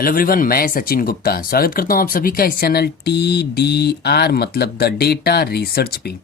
Hello everyone, मैं सचिन गुप्ता स्वागत करता हूं आप सभी का इस चैनल TDR मतलब द डेटा रिसर्च पे।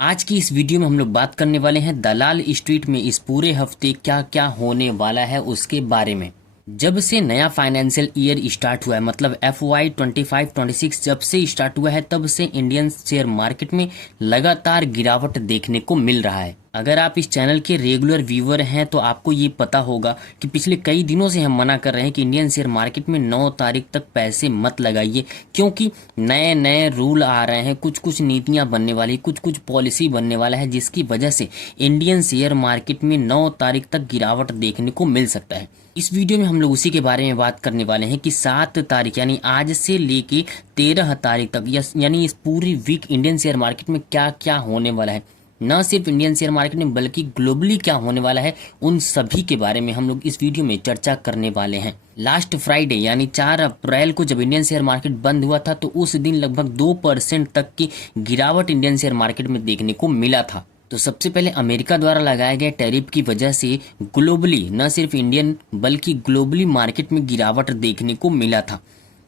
आज की इस वीडियो में हम लोग बात करने वाले हैं दलाल स्ट्रीट में इस पूरे हफ्ते क्या क्या होने वाला है उसके बारे में। जब से नया फाइनेंशियल ईयर स्टार्ट हुआ है मतलब FY 25-26 जब से स्टार्ट हुआ है तब से इंडियन शेयर मार्केट में लगातार गिरावट देखने को मिल रहा है। अगर आप इस चैनल के रेगुलर व्यूअर हैं तो आपको ये पता होगा कि पिछले कई दिनों से हम मना कर रहे हैं कि इंडियन शेयर मार्केट में 9 तारीख तक पैसे मत लगाइए, क्योंकि नए नए रूल आ रहे हैं, कुछ कुछ नीतियां बनने वाली, कुछ कुछ पॉलिसी बनने वाला है, जिसकी वजह से इंडियन शेयर मार्केट में 9 तारीख तक गिरावट देखने को मिल सकता है। इस वीडियो में हम लोग उसी के बारे में बात करने वाले हैं कि 7 तारीख यानी आज से लेके 13 तारीख तक यानी इस पूरी वीक इंडियन शेयर मार्केट में क्या क्या होने वाला है। न सिर्फ इंडियन शेयर मार्केट में बल्कि ग्लोबली क्या होने वाला है, उन सभी के बारे में हम लोग इस वीडियो में चर्चा करने वाले हैं। लास्ट फ्राइडे यानी 4 अप्रैल को जब इंडियन शेयर मार्केट बंद हुआ था तो उस दिन लगभग 2% तक की गिरावट इंडियन शेयर मार्केट में देखने को मिला था। तो सबसे पहले अमेरिका द्वारा लगाए गए टैरिफ की वजह से ग्लोबली न सिर्फ इंडियन बल्कि ग्लोबली मार्केट में गिरावट देखने को मिला था।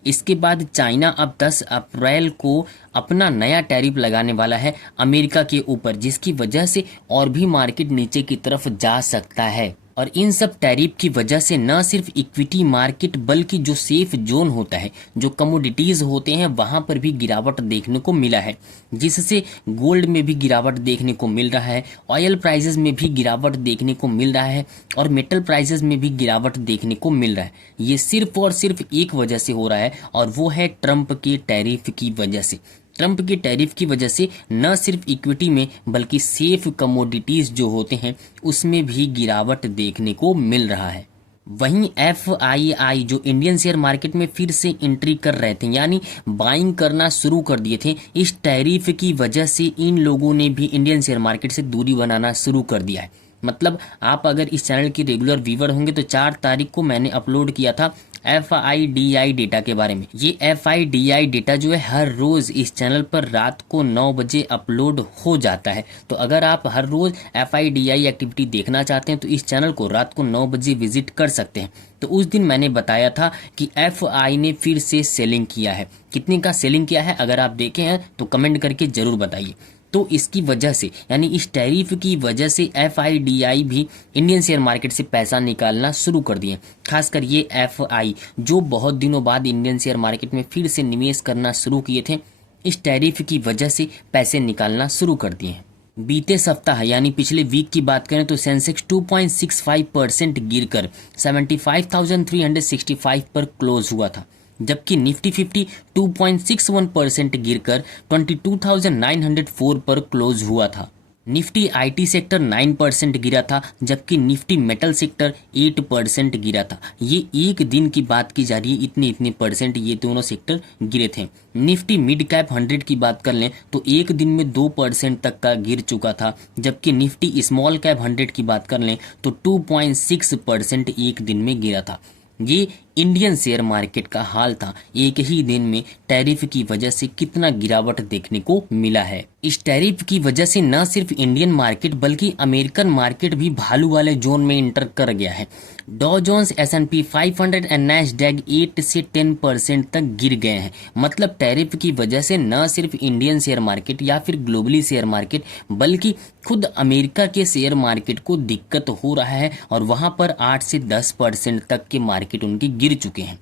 इसके बाद चाइना अब 10 अप्रैल को अपना नया टैरिफ लगाने वाला है अमेरिका के ऊपर, जिसकी वजह से और भी मार्केट नीचे की तरफ जा सकता है। और इन सब टैरिफ की वजह से न सिर्फ इक्विटी मार्केट बल्कि जो सेफ जोन होता है, जो कमोडिटीज होते हैं, वहां पर भी गिरावट देखने को मिला है, जिससे गोल्ड में भी गिरावट देखने को मिल रहा है, ऑयल प्राइसेस में भी गिरावट देखने को मिल रहा है और मेटल प्राइसेस में भी गिरावट देखने को मिल रहा है। ये सिर्फ और सिर्फ एक वजह से हो रहा है और वो है ट्रंप के टैरिफ की वजह से। ट्रंप के टैरिफ की वजह से न सिर्फ इक्विटी में बल्कि सेफ कमोडिटीज जो होते हैं उसमें भी गिरावट देखने को मिल रहा है। वहीं FII जो इंडियन शेयर मार्केट में फिर से एंट्री कर रहे थे यानी बाइंग करना शुरू कर दिए थे, इस टैरिफ की वजह से इन लोगों ने भी इंडियन शेयर मार्केट से दूरी बनाना शुरू कर दिया है। मतलब आप अगर इस चैनल की रेगुलर व्यूअर होंगे तो 4 तारीख को मैंने अपलोड किया था FIDI डेटा के बारे में। ये FIDI डेटा जो है हर रोज इस चैनल पर रात को 9 बजे अपलोड हो जाता है। तो अगर आप हर रोज FIDI एक्टिविटी देखना चाहते हैं तो इस चैनल को रात को 9 बजे विजिट कर सकते हैं। तो उस दिन मैंने बताया था कि FI ने फिर से सेलिंग किया है। कितने का सेलिंग किया है अगर आप देखे हैं तो कमेंट करके जरूर बताइए। तो इसकी वजह से यानी इस टैरिफ की वजह से FIDI भी इंडियन शेयर मार्केट से पैसा निकालना शुरू कर दिए। खासकर ये FI जो बहुत दिनों बाद इंडियन शेयर मार्केट में फिर से निवेश करना शुरू किए थे, इस टैरिफ की वजह से पैसे निकालना शुरू कर दिए हैं। बीते सप्ताह यानी पिछले वीक की बात करें तो सेंसेक्स 2.65% गिरकर 75,365 पर क्लोज हुआ था, जबकि निफ्टी 50 2.61% गिरकर 22,904 पर क्लोज हुआ था। निफ्टी IT सेक्टर 9% गिरा था, जबकि निफ्टी मेटल सेक्टर 8% गिरा था। ये एक दिन की बात की जा रही है, इतने परसेंट ये दोनों सेक्टर गिरे थे। निफ्टी मिड कैप 100 की बात कर लें तो एक दिन में 2% तक का गिर चुका था, जबकि निफ्टी स्मॉल कैप 100 की बात कर लें तो 2.6% एक दिन में गिरा था। ये इंडियन शेयर मार्केट का हाल था। एक ही दिन में टैरिफ की वजह से कितना गिरावट देखने को मिला है। इस टैरिफ की वजह से न सिर्फ इंडियन मार्केट बल्कि अमेरिकन मार्केट भी भालू वाले जोन में इंटर कर गया है। डॉ जोन्स S&P 500 और नैस्डैक 8 से 10% तक गिर गए हैं। मतलब टैरिफ की वजह से न सिर्फ इंडियन शेयर मार्केट या फिर ग्लोबली शेयर मार्केट बल्कि खुद अमेरिका के शेयर मार्केट को दिक्कत हो रहा है और वहां पर 8 से 10% तक के मार्केट उनकी गिर चुके हैं।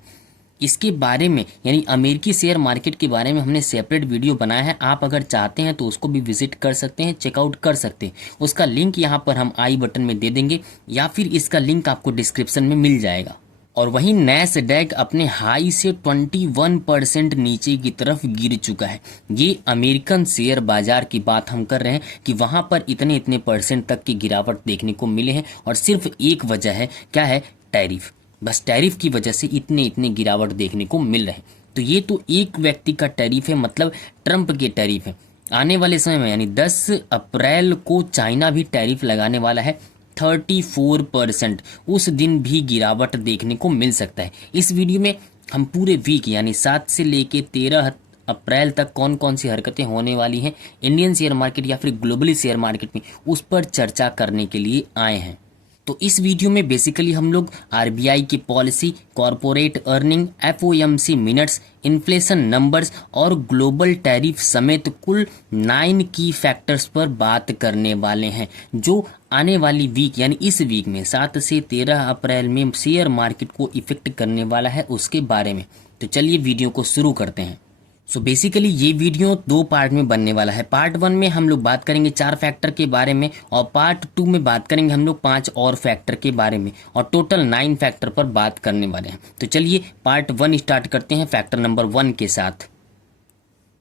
इसके बारे में यानी अमेरिकी शेयर मार्केट के बारे में हमने सेपरेट वीडियो बनाया है। आप अगर चाहते हैं तो उसको भी विजिट कर सकते हैं, चेकआउट कर सकते हैं। उसका लिंक यहाँ पर हम आई बटन में दे देंगे या फिर इसका लिंक आपको डिस्क्रिप्शन में मिल जाएगा। और वहीं नैस्डैक अपने हाई से 21% नीचे की तरफ गिर चुका है। ये अमेरिकन शेयर बाजार की बात हम कर रहे हैं कि वहां पर इतने परसेंट तक की गिरावट देखने को मिले हैं और सिर्फ एक वजह है, क्या है? टैरिफ। बस टैरिफ की वजह से इतने गिरावट देखने को मिल रहे हैं। तो ये तो एक व्यक्ति का टैरिफ है, मतलब ट्रंप के टैरिफ है। आने वाले समय में यानी 10 अप्रैल को चाइना भी टैरिफ लगाने वाला है 34%। उस दिन भी गिरावट देखने को मिल सकता है। इस वीडियो में हम पूरे वीक यानी 7 से लेके 13 अप्रैल तक कौन कौन सी हरकतें होने वाली हैं इंडियन शेयर मार्केट या फिर ग्लोबली शेयर मार्केट में, उस पर चर्चा करने के लिए आए हैं। तो इस वीडियो में बेसिकली हम लोग आरबीआई की policy, corporate earning, FOMC minutes, inflation numbers और ग्लोबल टैरिफ समेत कुल 9 की फैक्टर्स पर बात करने वाले हैं जो आने वाली वीक यानी इस वीक में 7 से 13 अप्रैल में शेयर मार्केट को इफेक्ट करने वाला है उसके बारे में। तो चलिए वीडियो को शुरू करते हैं। सो बेसिकली ये वीडियो 2 पार्ट में बनने वाला है। पार्ट 1 में हम लोग बात करेंगे 4 फैक्टर के बारे में और पार्ट 2 में बात करेंगे हम लोग 5 और फैक्टर के बारे में और टोटल 9 फैक्टर पर बात करने वाले हैं। तो चलिए पार्ट 1 स्टार्ट करते हैं फैक्टर नंबर 1 के साथ।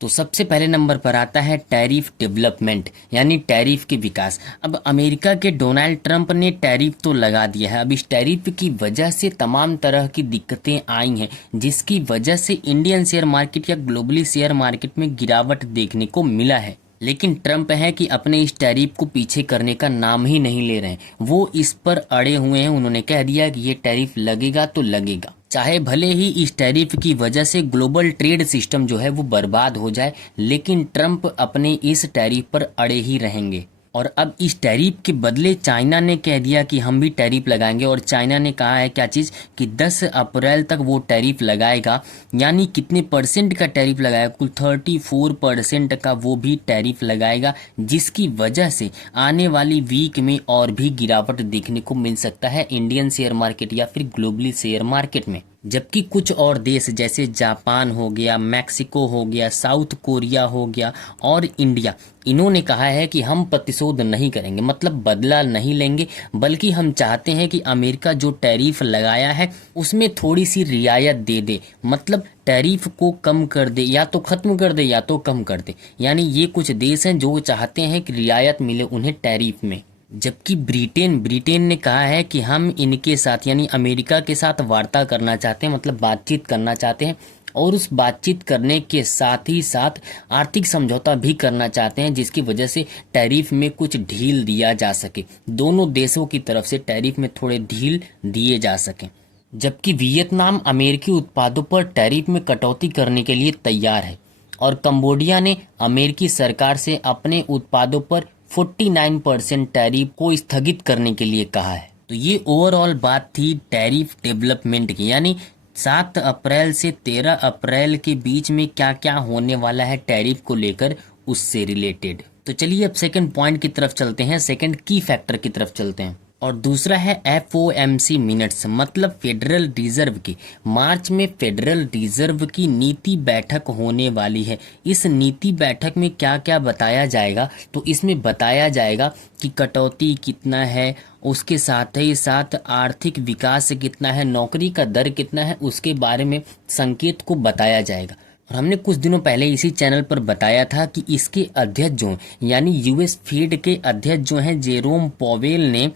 तो सबसे पहले नंबर पर आता है टैरिफ डेवलपमेंट यानी टैरिफ के विकास। अब अमेरिका के डोनाल्ड ट्रंप ने टैरिफ तो लगा दिया है। अब इस टैरिफ की वजह से तमाम तरह की दिक्कतें आई हैं जिसकी वजह से इंडियन शेयर मार्केट या ग्लोबली शेयर मार्केट में गिरावट देखने को मिला है। लेकिन ट्रंप है कि अपने इस टैरिफ को पीछे करने का नाम ही नहीं ले रहे हैं। वो इस पर अड़े हुए हैं। उन्होंने कह दिया कि ये टैरिफ लगेगा तो लगेगा, चाहे भले ही इस टैरिफ की वजह से ग्लोबल ट्रेड सिस्टम जो है वो बर्बाद हो जाए, लेकिन ट्रंप अपने इस टैरिफ पर अड़े ही रहेंगे। और अब इस टैरिफ के बदले चाइना ने कह दिया कि हम भी टैरिफ लगाएंगे और चाइना ने कहा है क्या चीज़ कि 10 अप्रैल तक वो टैरिफ लगाएगा। यानी कितने परसेंट का टैरिफ लगाएगा? कुल 34% का वो भी टैरिफ लगाएगा, जिसकी वजह से आने वाली वीक में और भी गिरावट देखने को मिल सकता है इंडियन शेयर मार्केट या फिर ग्लोबली शेयर मार्केट में। जबकि कुछ और देश जैसे जापान हो गया, मैक्सिको हो गया, साउथ कोरिया हो गया और इंडिया, इन्होंने कहा है कि हम प्रतिशोध नहीं करेंगे, मतलब बदला नहीं लेंगे, बल्कि हम चाहते हैं कि अमेरिका जो टैरिफ लगाया है उसमें थोड़ी सी रियायत दे दे, मतलब टैरिफ को कम कर दे, या तो खत्म कर दे या तो कम कर दे। यानी ये कुछ देश हैं जो चाहते हैं कि रियायत मिले उन्हें टैरिफ में। जबकि ब्रिटेन ने कहा है कि हम इनके साथ यानी अमेरिका के साथ वार्ता करना चाहते हैं, मतलब बातचीत करना चाहते हैं और उस बातचीत करने के साथ ही साथ आर्थिक समझौता भी करना चाहते हैं, जिसकी वजह से टैरिफ में कुछ ढील दिया जा सके, दोनों देशों की तरफ से टैरिफ में थोड़े ढील दिए जा सके। जबकि वियतनाम अमेरिकी उत्पादों पर टैरिफ में कटौती करने के लिए तैयार है और कंबोडिया ने अमेरिकी सरकार से अपने उत्पादों पर 49% टैरिफ को स्थगित करने के लिए कहा है। तो ये ओवरऑल बात थी टैरिफ डेवलपमेंट की, यानी 7 अप्रैल से 13 अप्रैल के बीच में क्या क्या होने वाला है टैरिफ को लेकर, उससे रिलेटेड। तो चलिए अब सेकंड पॉइंट की तरफ चलते हैं, सेकंड की फैक्टर की तरफ चलते हैं और दूसरा है एफओएमसी मिनट्स, मतलब फेडरल रिजर्व की। मार्च में फेडरल रिजर्व की नीति बैठक होने वाली है। इस नीति बैठक में क्या क्या बताया जाएगा? तो इसमें बताया जाएगा कि कटौती कितना है, उसके साथ ही साथ आर्थिक विकास कितना है, नौकरी का दर कितना है, उसके बारे में संकेत को बताया जाएगा। और हमने कुछ दिनों पहले इसी चैनल पर बताया था कि इसके अध्यक्ष जो यानी यूएस फेड के अध्यक्ष जो हैं जेरोम पॉवेल ने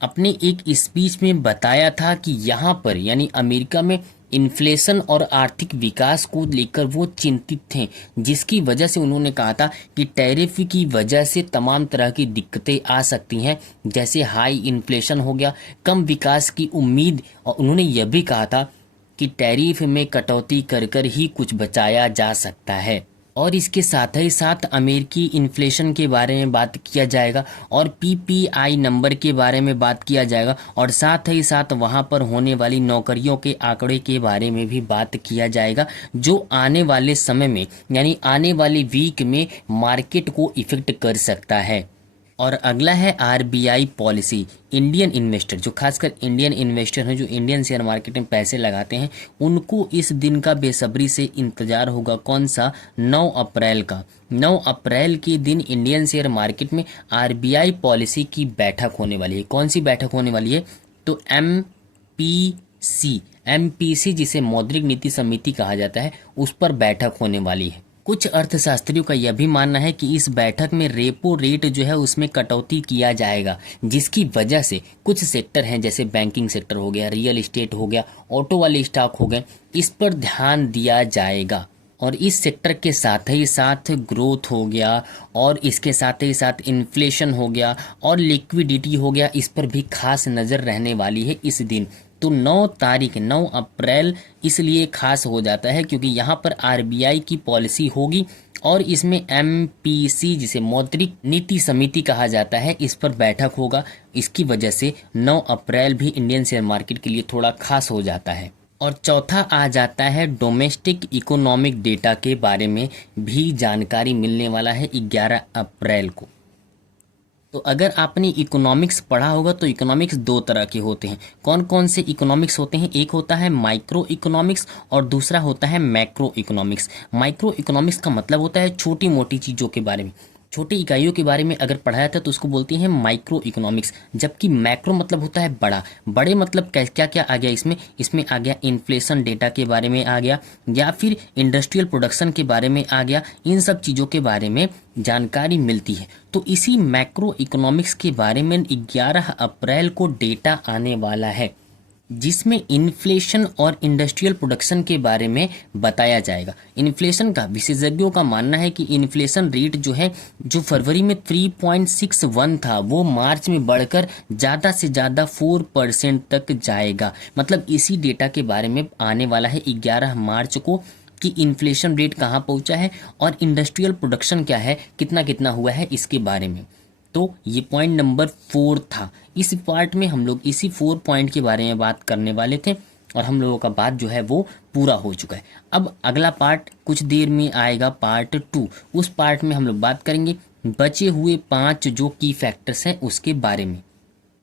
अपने एक स्पीच में बताया था कि यहाँ पर यानी अमेरिका में इन्फ्लेशन और आर्थिक विकास को लेकर वो चिंतित थे, जिसकी वजह से उन्होंने कहा था कि टैरिफ की वजह से तमाम तरह की दिक्कतें आ सकती हैं, जैसे हाई इन्फ्लेशन हो गया, कम विकास की उम्मीद। और उन्होंने यह भी कहा था कि टैरिफ में कटौती कर कर ही कुछ बचाया जा सकता है। और इसके साथ ही साथ अमेरिकी इन्फ्लेशन के बारे में बात किया जाएगा और पीपीआई नंबर के बारे में बात किया जाएगा और साथ ही साथ वहां पर होने वाली नौकरियों के आंकड़े के बारे में भी बात किया जाएगा, जो आने वाले समय में यानी आने वाली वीक में मार्केट को इफेक्ट कर सकता है। और अगला है आरबीआई पॉलिसी। इंडियन इन्वेस्टर, जो खासकर इंडियन इन्वेस्टर हैं, जो इंडियन शेयर मार्केट में पैसे लगाते हैं, उनको इस दिन का बेसब्री से इंतजार होगा। कौन सा? 9 अप्रैल का। 9 अप्रैल के दिन इंडियन शेयर मार्केट में आरबीआई पॉलिसी की बैठक होने वाली है। कौन सी बैठक होने वाली है? तो एमपीसी जिसे मौद्रिक नीति समिति कहा जाता है, उस पर बैठक होने वाली है। कुछ अर्थशास्त्रियों का यह भी मानना है कि इस बैठक में रेपो रेट जो है उसमें कटौती किया जाएगा, जिसकी वजह से कुछ सेक्टर हैं जैसे बैंकिंग सेक्टर हो गया, रियल एस्टेट हो गया, ऑटो वाले स्टॉक हो गए, इस पर ध्यान दिया जाएगा। और इस सेक्टर के साथ ही साथ ग्रोथ हो गया और इसके साथ ही साथ इन्फ्लेशन हो गया और लिक्विडिटी हो गया, इस पर भी खास नज़र रहने वाली है इस दिन। तो 9 अप्रैल इसलिए खास हो जाता है क्योंकि यहाँ पर आरबीआई की पॉलिसी होगी और इसमें MPC जिसे मौद्रिक नीति समिति कहा जाता है, इस पर बैठक होगा। इसकी वजह से 9 अप्रैल भी इंडियन शेयर मार्केट के लिए थोड़ा खास हो जाता है। और चौथा आ जाता है डोमेस्टिक इकोनॉमिक डेटा के बारे में भी जानकारी मिलने वाला है 11 अप्रैल को। तो अगर आपने इकोनॉमिक्स पढ़ा होगा तो इकोनॉमिक्स 2 तरह के होते हैं। कौन कौन से इकोनॉमिक्स होते हैं? एक होता है माइक्रो इकोनॉमिक्स और दूसरा होता है मैक्रो इकोनॉमिक्स। माइक्रो इकोनॉमिक्स का मतलब होता है छोटी मोटी चीज़ों के बारे में, छोटी इकाइयों के बारे में अगर पढ़ाया था तो उसको बोलते हैं माइक्रो इकोनॉमिक्स। जबकि मैक्रो मतलब होता है बड़ा। बड़े मतलब क्या क्या आ गया इसमें आ गया इन्फ्लेशन डेटा के बारे में आ गया, या फिर इंडस्ट्रियल प्रोडक्शन के बारे में आ गया। इन सब चीज़ों के बारे में जानकारी मिलती है। तो इसी मैक्रो इकोनॉमिक्स के बारे में 11 अप्रैल को डेटा आने वाला है, जिसमें इन्फ्लेशन और इंडस्ट्रियल प्रोडक्शन के बारे में बताया जाएगा। इन्फ्लेशन का विशेषज्ञों का मानना है कि इन्फ्लेशन रेट जो फरवरी में 3.61 था, वो मार्च में बढ़कर ज़्यादा से ज़्यादा 4% तक जाएगा। मतलब इसी डेटा के बारे में आने वाला है 11 मार्च को कि इन्फ्लेशन रेट कहाँ पहुँचा है और इंडस्ट्रियल प्रोडक्शन क्या है, कितना कितना हुआ है, इसके बारे में। तो ये पॉइंट नंबर 4 था। इस पार्ट में हम लोग इसी 4 पॉइंट के बारे में बात करने वाले थे और हम लोगों का बात जो है वो पूरा हो चुका है। अब अगला पार्ट कुछ देर में आएगा, पार्ट 2। उस पार्ट में हम लोग बात करेंगे बचे हुए 5 जो की फैक्टर्स हैं उसके बारे में।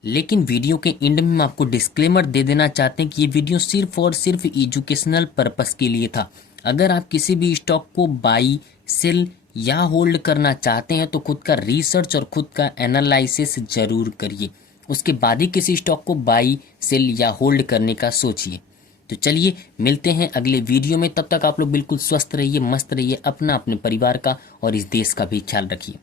लेकिन वीडियो के एंड में हम आपको डिस्क्लेमर दे देना चाहते हैं कि ये वीडियो सिर्फ और सिर्फ एजुकेशनल पर्पस के लिए था। अगर आप किसी भी स्टॉक को बाई, सेल या होल्ड करना चाहते हैं तो खुद का रिसर्च और खुद का एनालिसिस जरूर करिए, उसके बाद ही किसी स्टॉक को बाई, सेल या होल्ड करने का सोचिए। तो चलिए मिलते हैं अगले वीडियो में। तब तक आप लोग बिल्कुल स्वस्थ रहिए, मस्त रहिए, अपना अपने परिवार का और इस देश का भी ख्याल रखिए।